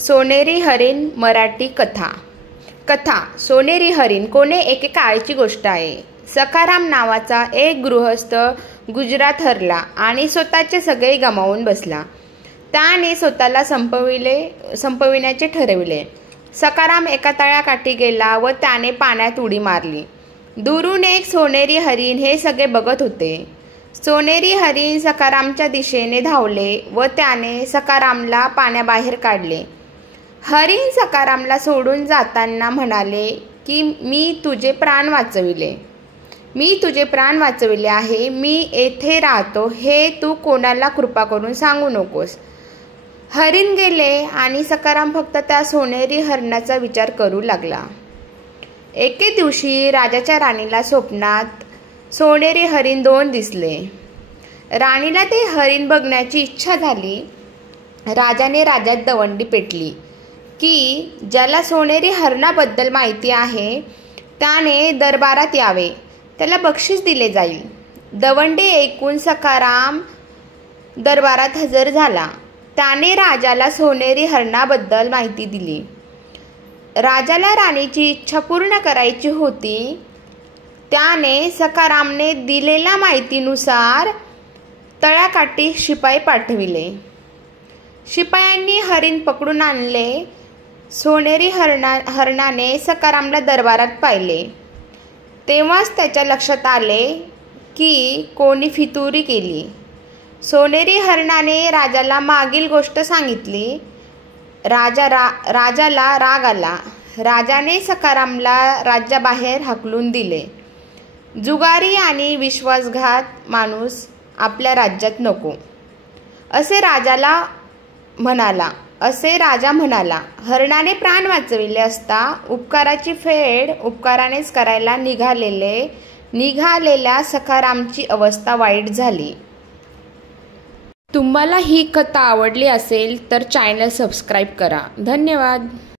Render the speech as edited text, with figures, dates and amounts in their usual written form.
सोनेरी हरिण मराठी कथा। कथा सोनेरी हरिण कोणे एके काळची गोष्ट आहे। सखाराम नावाचा एक गृहस्थ गुजरात हरला आणि स्वतःचे सगळे गमावून बसला। त्याने स्वतःला संपविण्याचे ठरविले। सखाराम एका तळ्याकाठी गेला व त्याने पाण्यात उडी मारली। दुरून एक सोनेरी हरिण हे सगळे बघत होते। सोनेरी हरिण सखारामच्या दिशेने धावले व त्याने सखारामला पाण्याबाहेर काढले। हरिण सखारामला सोडून जाताना म्हणाले की मी तुझे प्राण वाचविले आहे। मी येथे राहतो हे तू कोणाला कृपा करून सांगू नकोस। हरिण गेले आणि सखाराम फक्त त्या सोनेरी हरणाचा विचार करू लागला। एके दिवशी राजाच्या राणीला स्वप्नात सोनेरी हरिण दोन दिसले। राणीला ते हरिण बघण्याची इच्छा झाली। राजाने राज्यात दवंडी पेटली की ज्याला सोनेरी हरणाबद्दल माहिती आहे त्याने दरबारात यावे, त्याला बक्षीस दिले जाईल। दवंडी ऐकून सखाराम दरबारात हजर झाला। त्याने राजाला सोनेरी हरणाबद्दल माहिती दिली। राजाला राणीची इच्छा पूर्ण करायची होती। त्याने सखारामने दिलेल्या माहितीनुसार तळ्याकाठी शिपाई पाठविले। शिपायांनी हरिण पकडून आणले। सोनेरी हरणाने सखारामला दरबारात पाहिले तेव्हाच त्याच्या लक्षात आले की कोणी फितुरी केली। सोनेरी हरणाने राजाला मागील गोष्ट सांगितली। राजाला राग आला। राजाने सखारामला राज्याबाहेर हाकलून दिले। जुगारी आणि विश्वासघात माणूस आपल्या राज्यात नको, असे राजा म्हणाला। हरणाने प्राण वाचविले असता उपकाराची फेड उपकारानेच करायला निघालेल्या सखारामची अवस्था वाईट झाली। तुम्हाला ही कथा आवडली असेल तर चॅनल सबस्क्राईब करा। धन्यवाद।